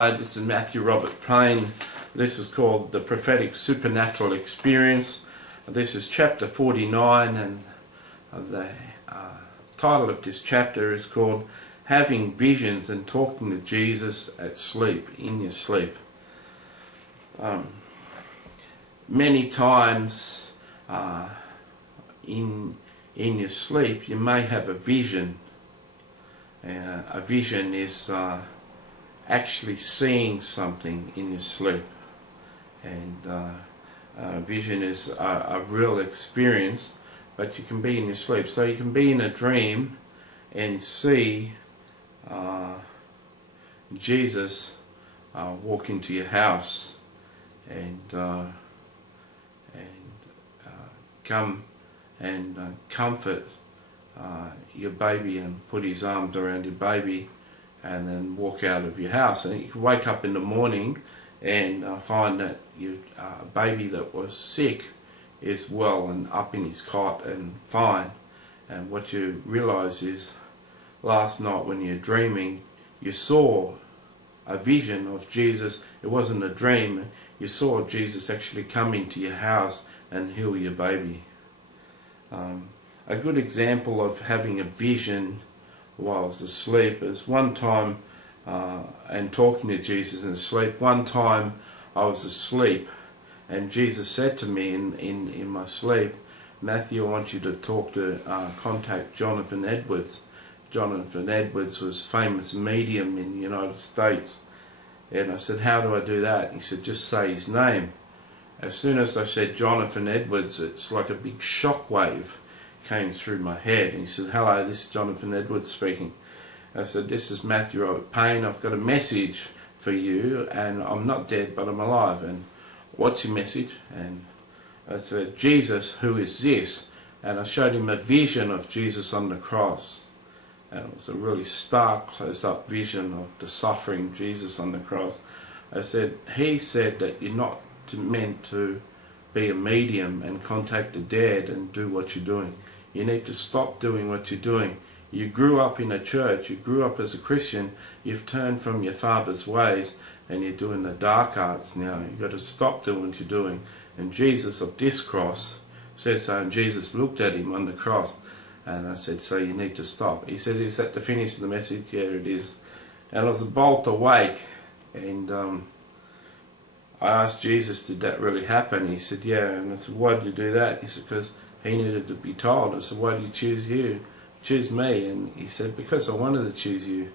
This is Matthew Robert Payne. This is called the Prophetic Supernatural Experience. This is chapter 49, and the title of this chapter is called Having Visions and Talking to Jesus at Sleep, in your sleep. Many times in your sleep you may have a vision. A vision is actually seeing something in your sleep, and vision is a real experience, but you can be in your sleep. So you can be in a dream and see Jesus walk into your house and come and comfort your baby and put his arms around your baby, and then walk out of your house. And you can wake up in the morning and find that your baby that was sick is well and up in his cot and fine. And what you realize is, last night when you're dreaming, you saw a vision of Jesus. It wasn't a dream. You saw Jesus actually come into your house and heal your baby. A good example of having a vision while I was asleep is one time, and talking to Jesus in sleep. One time I was asleep and Jesus said to me in my sleep, "Matthew, I want you to contact Jonathan Edwards." Jonathan Edwards was a famous medium in the United States. And I said, "How do I do that?" He said, "Just say his name." As soon as I said Jonathan Edwards, it's like a big shock wave came through my head. And he said, "Hello, this is Jonathan Edwards speaking." I said, "This is Matthew Robert Payne. I've got a message for you, and I'm not dead, but I'm alive." "And what's your message?" And I said, "Jesus, who is this?" And I showed him a vision of Jesus on the cross. And it was a really stark, close-up vision of the suffering Jesus on the cross. I said, "He said that you're not meant to be a medium and contact the dead and do what you're doing. You need to stop doing what you're doing. You grew up in a church, you grew up as a Christian, you've turned from your father's ways and you're doing the dark arts now. You've got to stop doing what you're doing." And Jesus of this cross said so, and Jesus looked at him on the cross, and I said, "So you need to stop." He said, "Is that the finish of the message?" "Yeah, it is." And I was a bolt awake, and I asked Jesus, "Did that really happen?" He said, "Yeah." And I said, "Why did you do that?" He said, "Because he needed to be told." I said, "Why did you choose me?" And he said, "Because I wanted to choose you."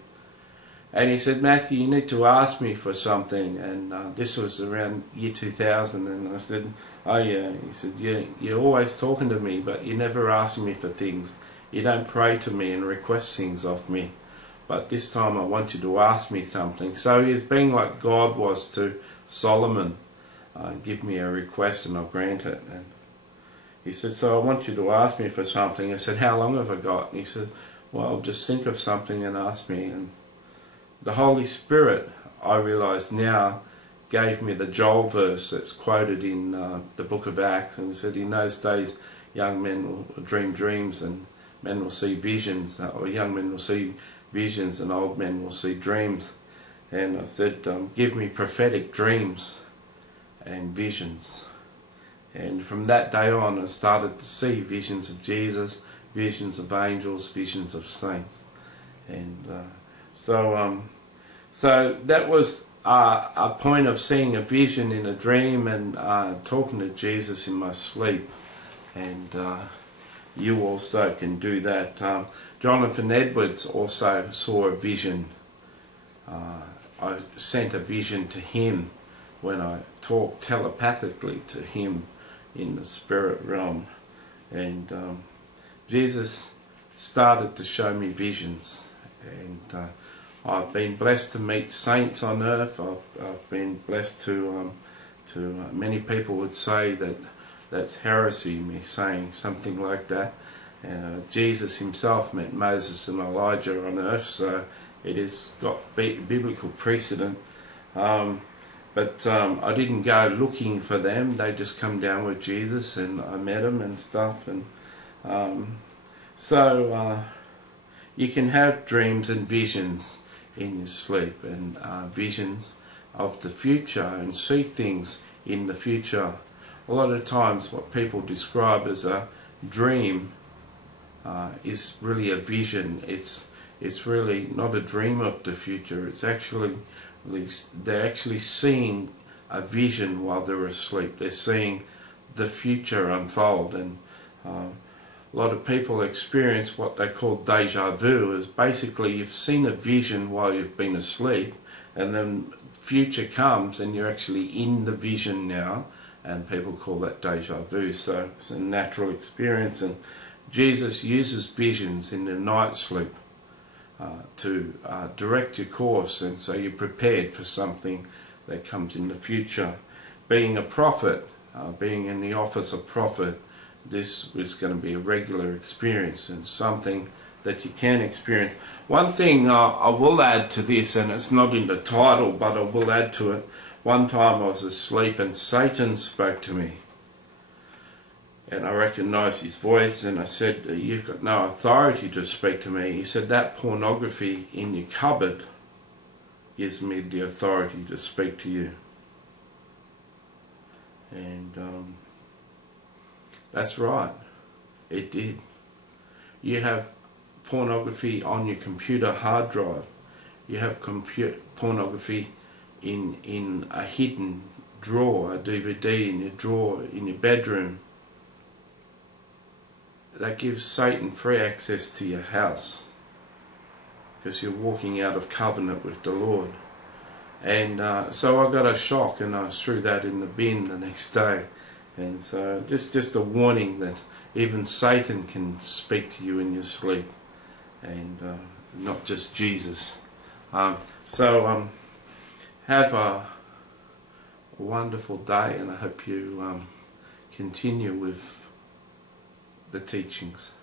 And he said, "Matthew, you need to ask me for something." And this was around year 2000. And I said, "Oh yeah." He said, "Yeah, you're always talking to me, but you never ask me for things. You don't pray to me and request things of me. But this time I want you to ask me something." So he was being like God was to Solomon. "Give me a request and I'll grant it." And he said, "So I want you to ask me for something." I said, "How long have I got?" And he said, "Well, just think of something and ask me." And the Holy Spirit, I realize now, gave me the Joel verse that's quoted in the book of Acts, and he said, "In those days young men will dream dreams, and men will see visions," or young men will see visions and old men will see dreams. And I said, "Give me prophetic dreams and visions." And from that day on I started to see visions of Jesus, visions of angels, visions of saints. And so that was a point of seeing a vision in a dream and talking to Jesus in my sleep. And you also can do that. Jonathan Edwards also saw a vision. I sent a vision to him when I talked telepathically to him in the spirit realm. And Jesus started to show me visions. And I've been blessed to meet saints on earth. I've been blessed to many people would say that that's heresy, me saying something like that. Jesus himself met Moses and Elijah on earth, so it has got biblical precedent. But I didn't go looking for them. They just come down with Jesus, and I met them and stuff. And so you can have dreams and visions in your sleep, and visions of the future, and see things in the future. A lot of times what people describe as a dream is really a vision. It's really not a dream of the future. It's actually, they're actually seeing a vision while they're asleep. They're seeing the future unfold, and a lot of people experience what they call deja vu. Is basically you've seen a vision while you've been asleep, and then future comes and you're actually in the vision now, and people call that deja vu. So it's a natural experience, and Jesus uses visions in the night sleep to direct your course, and so you're prepared for something that comes in the future. Being a prophet, being in the office of prophet, this is going to be a regular experience and something that you can experience. One thing I will add to this, and it's not in the title, but I will add to it. One time I was asleep and Satan spoke to me, and I recognised his voice, and I said, "You've got no authority to speak to me." He said, "That pornography in your cupboard gives me the authority to speak to you." And that's right, it did. You have pornography on your computer hard drive. You have pornography in a hidden drawer, a DVD in your drawer in your bedroom. That gives Satan free access to your house, because you're walking out of covenant with the Lord. And so I got a shock, and I threw that in the bin the next day. And so just a warning that even Satan can speak to you in your sleep, and not just Jesus. Have a wonderful day, and I hope you continue with the teachings.